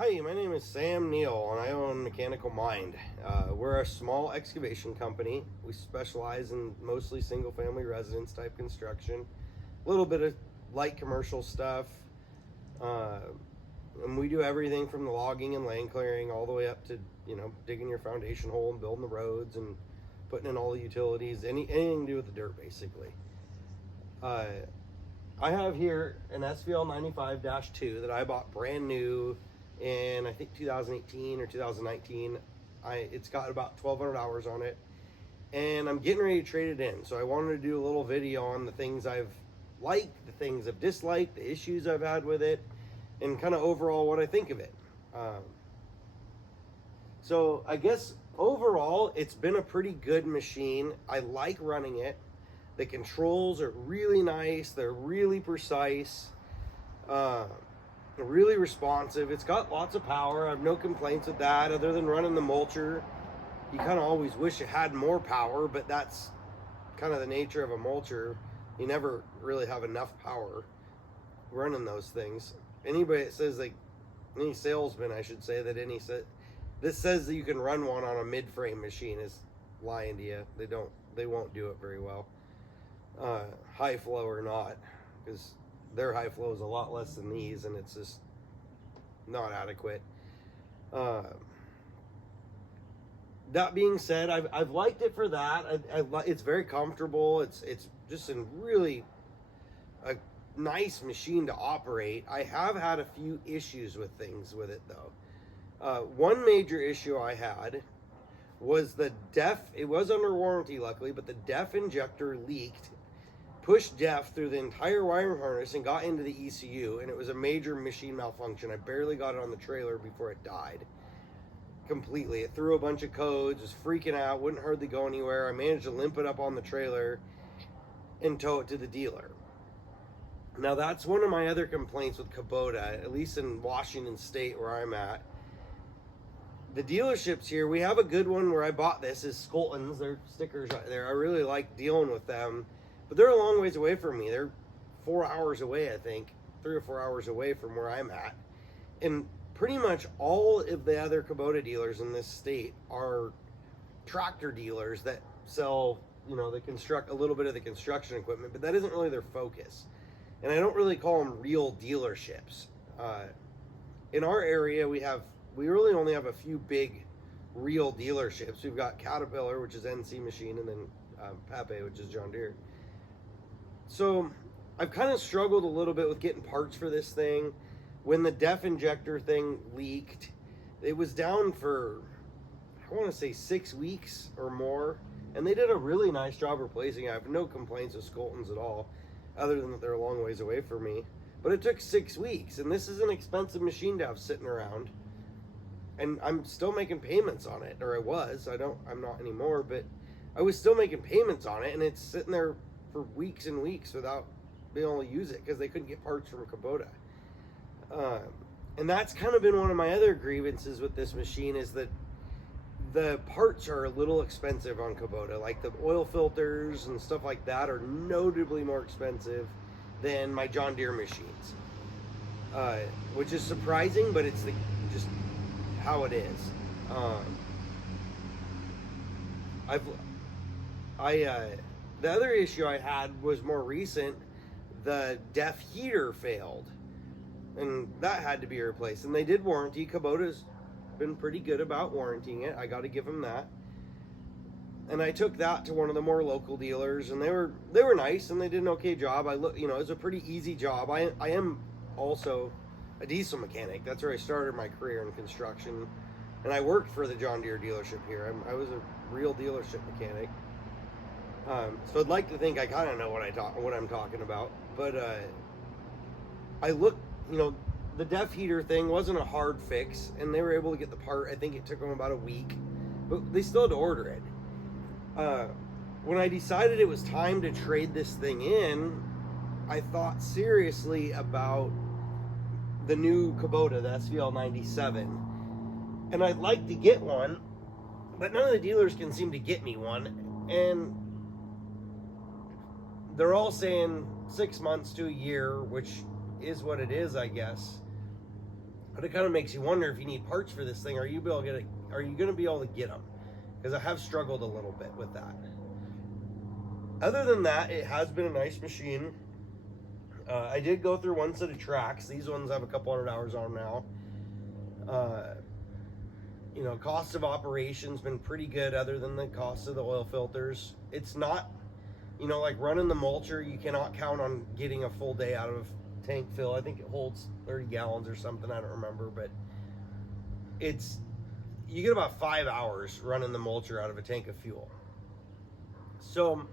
Hi, my name is Sam Neal, and I own Mechanical Mind. We're a small excavation company. We specialize in mostly single-family residence type construction, a little bit of light commercial stuff, uh, and we do everything from the logging and land clearing all the way up to digging your foundation hole and building the roads and putting in all the utilities, anything to do with the dirt, basically. Uh, I have here an SVL 95-2 that I bought brand new in I think 2018 or 2019. It's got about 1,200 hours on it, and I'm getting ready to trade it in. So I wanted to do a little video on the things I've liked, the things I've disliked, the issues I've had with it, and kind of overall what I think of it. So I guess overall it's been a pretty good machine. I like running it. The controls are really nice. They're really precise. Really responsive. It's got lots of power. I have no complaints with that other than running the mulcher. You kind of always wish it had more power, but that's kind of the nature of a mulcher. You never really have enough power running those things. Anybody that says, like, any salesman, I should say, this says that you can run one on a mid-frame machine is lying to you. They won't do it very well. High flow or not, because their high flow is a lot less than these, and it's just not adequate. That being said, I've liked it for that. It's very comfortable. It's just a really a nice machine to operate. I have had a few issues with things with it though. One major issue I had was it was under warranty luckily, but the DEF injector leaked, pushed DEF through the entire wiring harness and got into the ECU, and it was a major machine malfunction. I barely got it on the trailer before it died completely. It threw a bunch of codes, was freaking out, wouldn't hardly go anywhere. I managed to limp it up on the trailer and tow it to the dealer. Now that's one of my other complaints with Kubota, at least in Washington State where I'm at. The dealerships here, we have a good one where I bought this, is Skolton's. Their stickers right there. I really like dealing with them. But they're a long ways away from me. They're 4 hours away, I think. 3 or 4 hours away from where I'm at. And pretty much all of the other Kubota dealers in this state are tractor dealers that sell, they construct a little bit of the construction equipment, but that isn't really their focus. And I don't really call them real dealerships. In our area, we really only have a few big real dealerships. We've got Caterpillar, which is NC Machine, and then Pepe, which is John Deere. So I've kind of struggled a little bit with getting parts for this thing. When the DEF injector thing leaked, it was down for, I want to say 6 weeks or more, and they did a really nice job replacing it. I have no complaints with Skolton's at all, other than that they're a long ways away from me. But it took 6 weeks, and this is an expensive machine to have sitting around. And I'm still making payments on it, or I was. I'm not anymore, but I was still making payments on it, and it's sitting there for weeks and weeks without being able to use it because they couldn't get parts from Kubota. And that's kind of been one of my other grievances with this machine, is that the parts are a little expensive on Kubota. Like the oil filters and stuff like that are notably more expensive than my John Deere machines, which is surprising, but it's just how it is. The other issue I had was more recent. The DEF heater failed, and that had to be replaced. And they did warranty. Kubota's been pretty good about warrantying it. I got to give them that. And I took that to one of the more local dealers, and they were nice, and they did an okay job. It was a pretty easy job. I am also a diesel mechanic. That's where I started my career in construction, and I worked for the John Deere dealership here. I was a real dealership mechanic. So I'd like to think I kind of know what I'm talking about, but I looked, the DEF heater thing wasn't a hard fix, and they were able to get the part. I think it took them about a week, but they still had to order it. When I decided it was time to trade this thing in, I thought seriously about the new Kubota, the SVL 97, and I'd like to get one, but none of the dealers can seem to get me one, and they're all saying 6 months to a year, which is what it is, I guess. But it kind of makes you wonder, if you need parts for this thing, are you going to be able to get them? Because I have struggled a little bit with that. Other than that, it has been a nice machine. I did go through one set of tracks. These ones have a couple hundred hours on them now. You know, cost of operation's been pretty good, other than the cost of the oil filters. It's not, you know, like running the mulcher, you cannot count on getting a full day out of tank fill. I think it holds 30 gallons or something, I don't remember, but you get about 5 hours running the mulcher out of a tank of fuel. So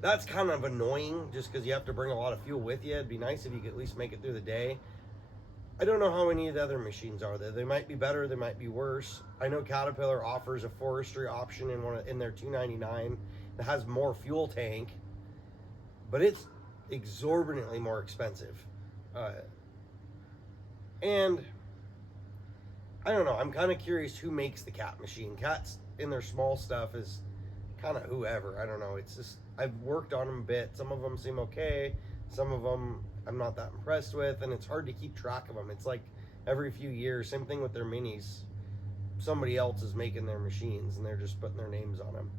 that's kind of annoying, just because you have to bring a lot of fuel with you. It'd be nice if you could at least make it through the day. I don't know how any of the other machines are there. They might be better, they might be worse. I know Caterpillar offers a forestry option in their $299 that has more fuel tank, but it's exorbitantly more expensive. And I don't know, I'm kind of curious who makes the Cat machine. Cat's in their small stuff is kind of whoever. I don't know. It's just, I've worked on them a bit. Some of them seem okay. Some of them I'm not that impressed with, and it's hard to keep track of them. It's like every few years, same thing with their minis. Somebody else is making their machines, and they're just putting their names on them.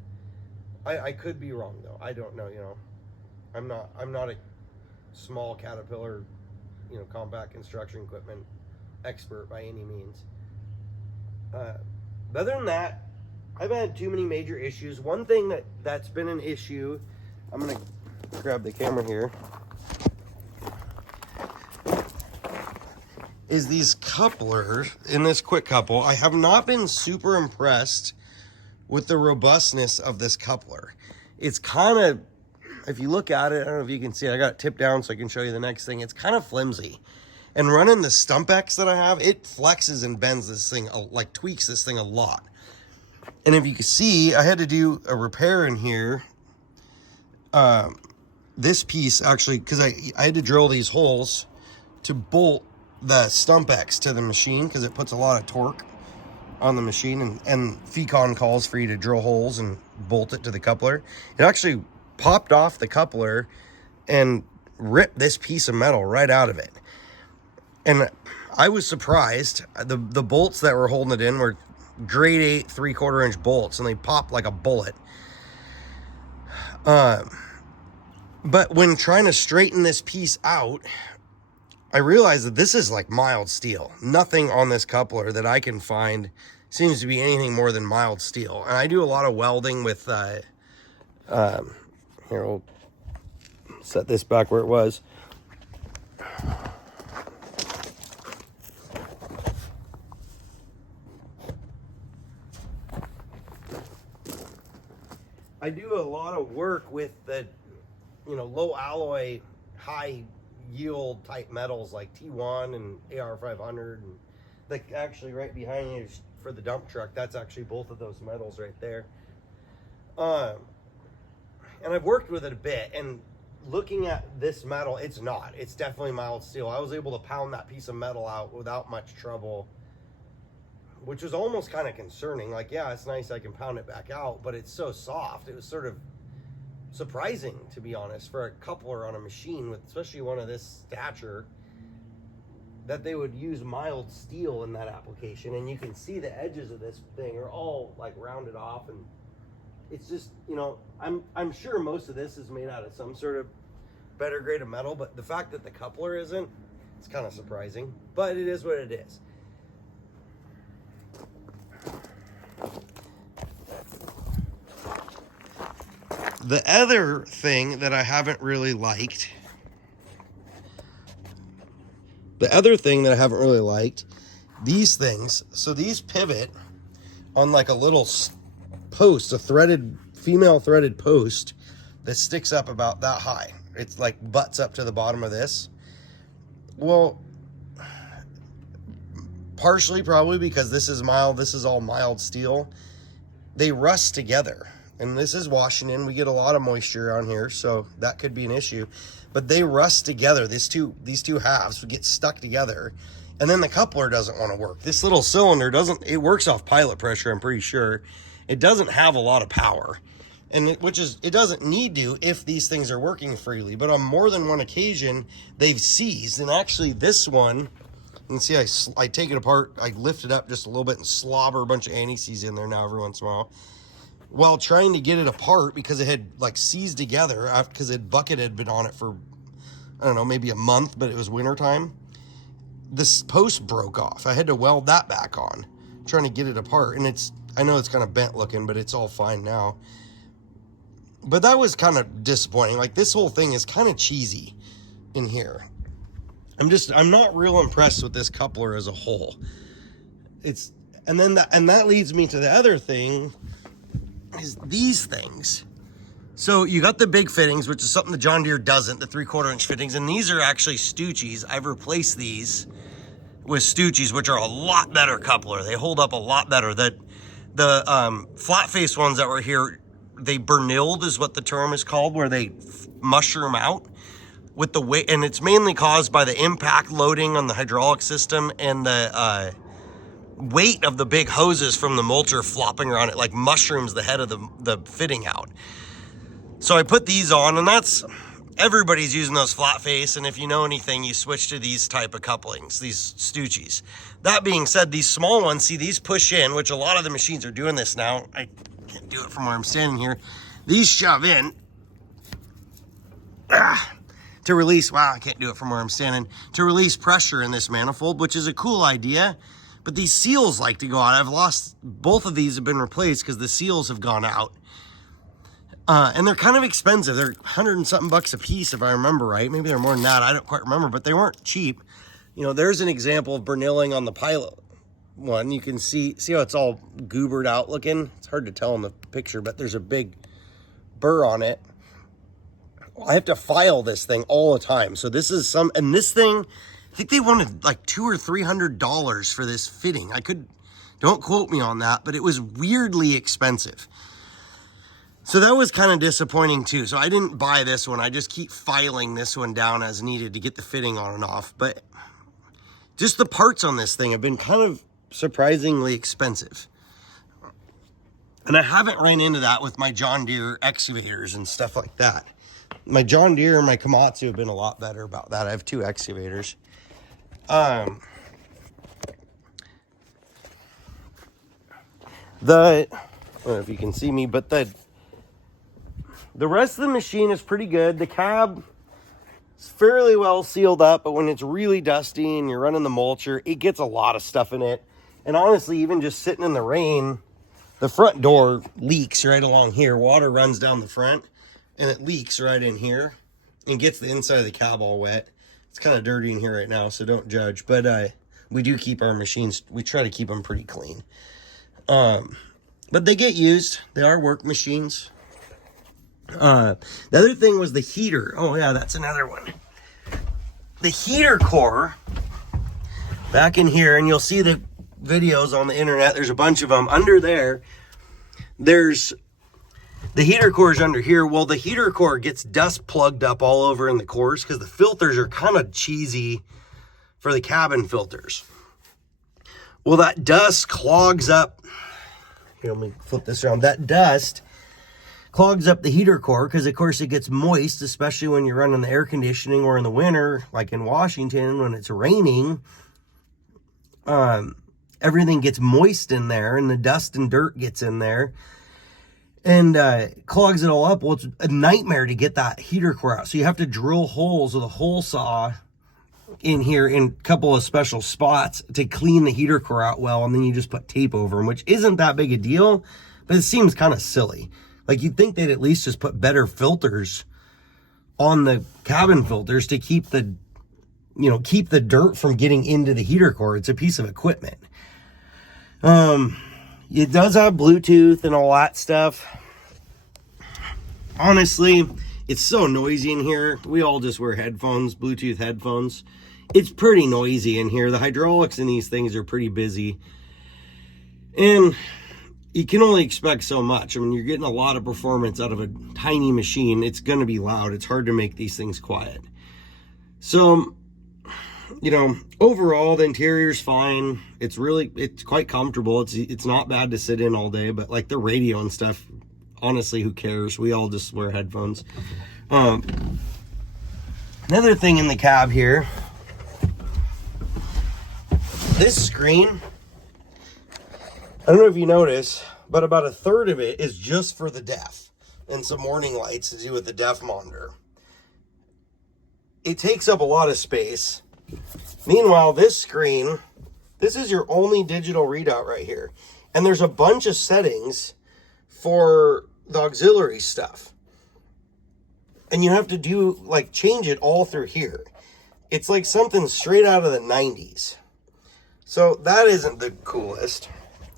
I could be wrong though. I don't know. You know, I'm not a small Caterpillar, you know, compact construction equipment expert by any means. Other than that, I've had too many major issues. One thing that's been an issue, I'm gonna grab the camera here, is these couplers in this quick couple. I have not been super impressed with the robustness of this coupler. It's kind of, if you look at it, I don't know if you can see it, I got it tipped down so I can show you the next thing. It's kind of flimsy. And running the Stump-X that I have, it flexes and bends this thing, like tweaks this thing a lot. And if you can see, I had to do a repair in here. This piece actually, because I had to drill these holes to bolt the Stump-X to the machine, because it puts a lot of torque on the machine, and FECON calls for you to drill holes and bolt it to the coupler. It actually popped off the coupler and ripped this piece of metal right out of it. And I was surprised. The bolts that were holding it in were grade 8 3/4 inch bolts, and they popped like a bullet. But when trying to straighten this piece out, I realized that this is like mild steel. Nothing on this coupler that I can find seems to be anything more than mild steel. And I do a lot of welding with, here, we'll set this back where it was. I do a lot of work with the, you know, low alloy, high yield type metals like T1 and AR500, and like actually right behind you for the dump truck, that's actually both of those metals right there. And I've worked with it a bit, and looking at this metal, it's definitely mild steel. I was able to pound that piece of metal out without much trouble, which was almost kind of concerning. Like, yeah, it's nice I can pound it back out, but it's so soft. It was sort of surprising, to be honest, for a coupler on a machine with, especially one of this stature, that they would use mild steel in that application. And you can see the edges of this thing are all like rounded off, and it's just, you know, I'm sure most of this is made out of some sort of better grade of metal, but the fact that the coupler isn't, it's kind of surprising, but it is what it is. The other thing that I haven't really liked, these things, so these pivot on like a little post, a female threaded post that sticks up about that high. It's like butts up to the bottom of this. Well, partially probably because this is all mild steel. They rust together. And this is Washington. We get a lot of moisture on here, so that could be an issue. But they rust together. These two halves would get stuck together, and then the coupler doesn't want to work. This little cylinder it works off pilot pressure, I'm pretty sure. It doesn't have a lot of power, and it doesn't need to if these things are working freely. But on more than one occasion, they've seized. And actually, this one And see, I take it apart, I lift it up just a little bit and slobber a bunch of anti-seize in there now every once in a while trying to get it apart because it had like seized together because bucket had been on it for, I don't know, maybe a month, but it was wintertime. This post broke off. I had to weld that back on, trying to get it apart. And I know it's kind of bent looking, but it's all fine now. But that was kind of disappointing. Like, this whole thing is kind of cheesy in here. I'm not real impressed with this coupler as a whole. And that leads me to the other thing, is these things. So you got the big fittings, which is something the John Deere doesn't, the 3/4 inch fittings, and these are actually Stucci's. I've replaced these with Stucci's, which are a lot better coupler. They hold up a lot better. The flat face ones that were here, they bernilled is what the term is called, where they mushroom out with the weight, and it's mainly caused by the impact loading on the hydraulic system and the weight of the big hoses from the mulcher flopping around. It like mushrooms the head of the fitting out. So I put these on, and everybody's using those flat face, and if you know anything, you switch to these type of couplings, these Stucci's. That being said, these small ones, see, these push in, which a lot of the machines are doing this now. I can't do it from where I'm standing here. These shove in to release, wow, I can't do it from where I'm standing, to release pressure in this manifold, which is a cool idea. But these seals like to go out. I've lost, both of these have been replaced because the seals have gone out. And they're kind of expensive. They're 100 and something bucks a piece, if I remember right. Maybe they're more than that. I don't quite remember, but they weren't cheap. You know, there's an example of bernilling on the Pilot one. You can see how it's all goobered out looking. It's hard to tell in the picture, but there's a big burr on it. I have to file this thing all the time. So this is and this thing, I think they wanted like $200 or $300 for this fitting. Don't quote me on that, but it was weirdly expensive. So that was kind of disappointing too. So I didn't buy this one. I just keep filing this one down as needed to get the fitting on and off. But just the parts on this thing have been kind of surprisingly expensive. And I haven't ran into that with my John Deere excavators and stuff like that. My John Deere and my Komatsu have been a lot better about that. I have 2 excavators. I don't know if you can see me, but the rest of the machine is pretty good. The cab is fairly well sealed up, but when it's really dusty and you're running the mulcher, it gets a lot of stuff in it. And honestly, even just sitting in the rain, the front door leaks right along here. Water runs down the front and it leaks right in here and gets the inside of the cab all wet. It's kind of dirty in here right now, so don't judge. But we do keep our machines, we try to keep them pretty clean. But they get used. They are work machines. The other thing was the heater. Oh yeah, that's another one. The heater core back in here, and you'll see the videos on the internet. There's a bunch of them under there. There's the heater core is under here. Well, the heater core gets dust plugged up all over in the cores because the filters are kind of cheesy for the cabin filters. Well, that dust clogs up. Here, let me flip this around. That dust clogs up the heater core because, of course, it gets moist, especially when you're running the air conditioning or in the winter, like in Washington, when it's raining. Everything gets moist in there, and the dust and dirt gets in there and clogs it all up. Well, it's a nightmare to get that heater core out. So you have to drill holes with a hole saw in here in a couple of special spots to clean the heater core out well, and then you just put tape over them, which isn't that big a deal, but it seems kind of silly. Like, you'd think they'd at least just put better filters on the cabin filters to keep the dirt from getting into the heater core. It's a piece of equipment. It does have Bluetooth and all that stuff. Honestly, it's so noisy in here. We all just wear headphones, Bluetooth headphones. It's pretty noisy in here. The hydraulics in these things are pretty busy. And you can only expect so much. I mean, you're getting a lot of performance out of a tiny machine. It's going to be loud. It's hard to make these things quiet. So, you know, overall, the interior's fine. It's quite comfortable. It's not bad to sit in all day, but like the radio and stuff, honestly, who cares? We all just wear headphones. Another thing in the cab here This screen, I don't know if you notice, but about a third of it is just for the deaf and some warning lights to do with the deaf monitor. It takes up a lot of space. Meanwhile, this screen, this is your only digital readout right here. And there's a bunch of settings for the auxiliary stuff. And you have to do, like, change it all through here. It's like something straight out of the 90s. So that isn't the coolest.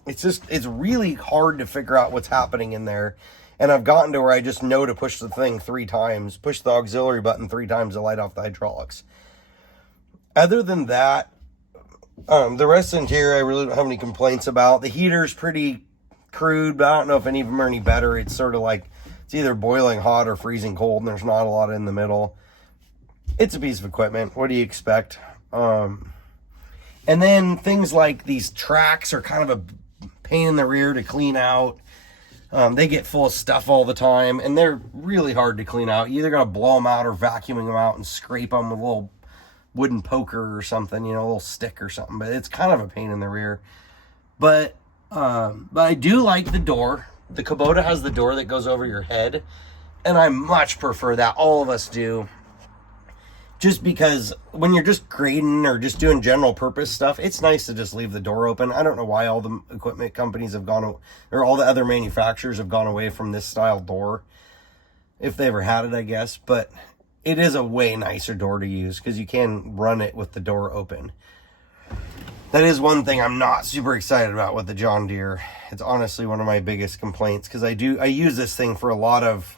It's really hard to figure out what's happening in there. And I've gotten to where I just know to push the thing 3 times, push the auxiliary button 3 times to light off the hydraulics. Other than that, the rest of the interior I really don't have any complaints about. The heater's pretty crude, but I don't know if any of them are any better. It's sort of like, it's either boiling hot or freezing cold, and there's not a lot in the middle. It's a piece of equipment. What do you expect? And then things like these tracks are kind of a pain in the rear to clean out. They get full of stuff all the time, and they're really hard to clean out. You either got to blow them out or vacuuming them out and scrape them with a little wooden poker or something, you know, a little stick or something. But it's kind of a pain in the rear. But I do like the door. The Kubota has the door that goes over your head, and I much prefer that. All of us do. Just because when you're just grading or just doing general purpose stuff, it's nice to just leave the door open. I don't know why all the equipment companies have gone, or all the other manufacturers have gone away from this style door. If they ever had it, I guess. But it is a way nicer door to use because you can run it with the door open. That is one thing I'm not super excited about with the John Deere. It's honestly one of my biggest complaints because I use this thing for a lot of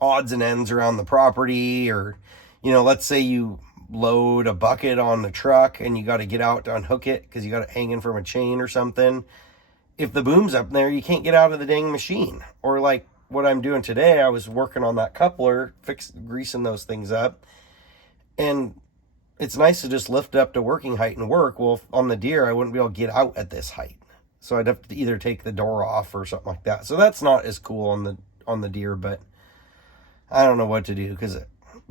odds and ends around the property, or, you know, let's say you load a bucket on the truck and you got to get out to unhook it because you got it hanging from a chain or something. If the boom's up there, you can't get out of the dang machine. Or like what I'm doing today, I was working on that coupler, greasing those things up. And it's nice to just lift it up to working height and work. Well, on the Deere, I wouldn't be able to get out at this height. So I'd have to either take the door off or something like that. So that's not as cool on the Deere, but I don't know what to do because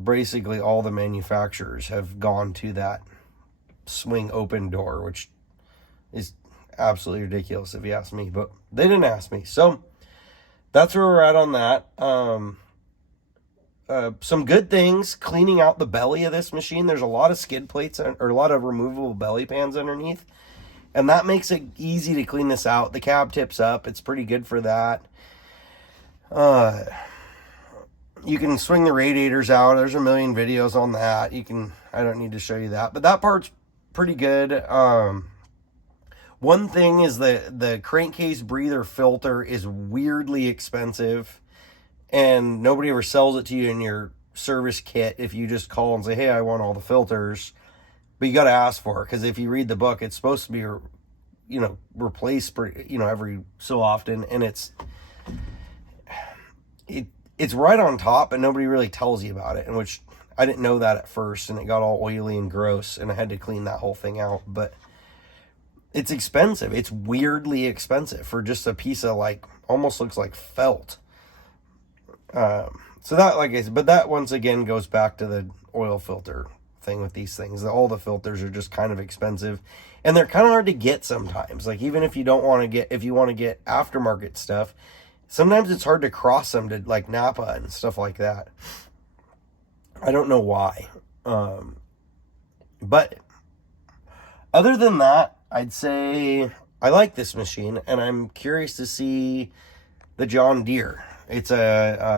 basically all the manufacturers have gone to that swing open door, which is absolutely ridiculous if you ask me, but they didn't ask me. So that's where we're at on that. Some good things, cleaning out the belly of this machine. There's a lot of skid plates or a lot of removable belly pans underneath, and that makes it easy to clean this out. The cab tips up. It's pretty good for that. You can swing the radiators out. There's a million videos on that. I don't need to show you that, but that part's pretty good. One thing is the crankcase breather filter is weirdly expensive, and nobody ever sells it to you in your service kit if you just call and say, hey, I want all the filters. But you got to ask for it, because if you read the book, it's supposed to be, you know, replaced, you know, every so often, and it's right on top, and nobody really tells you about it, and which I didn't know that at first, and it got all oily and gross, and I had to clean that whole thing out. But it's expensive. It's weirdly expensive for just a piece of, like, almost looks like felt. So that, like I said, but that once again goes back to the oil filter thing with these things. All the filters are just kind of expensive, and they're kind of hard to get sometimes. Like, even if you don't want to get, if you want to get aftermarket stuff, sometimes it's hard to cross them to like Napa and stuff like that. I don't know why. But other than that, I'd say I like this machine, and I'm curious to see the John Deere. It's